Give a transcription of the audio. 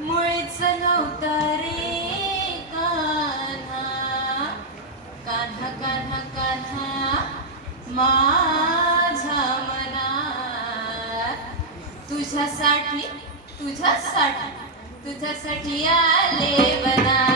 मुळीच नव्हता रे कान्हा. कान्हा कान्हा कान्हा माझा मनात. तुझ्यासाठी तुझ्यासाठी तुझ्यासाठी आले बना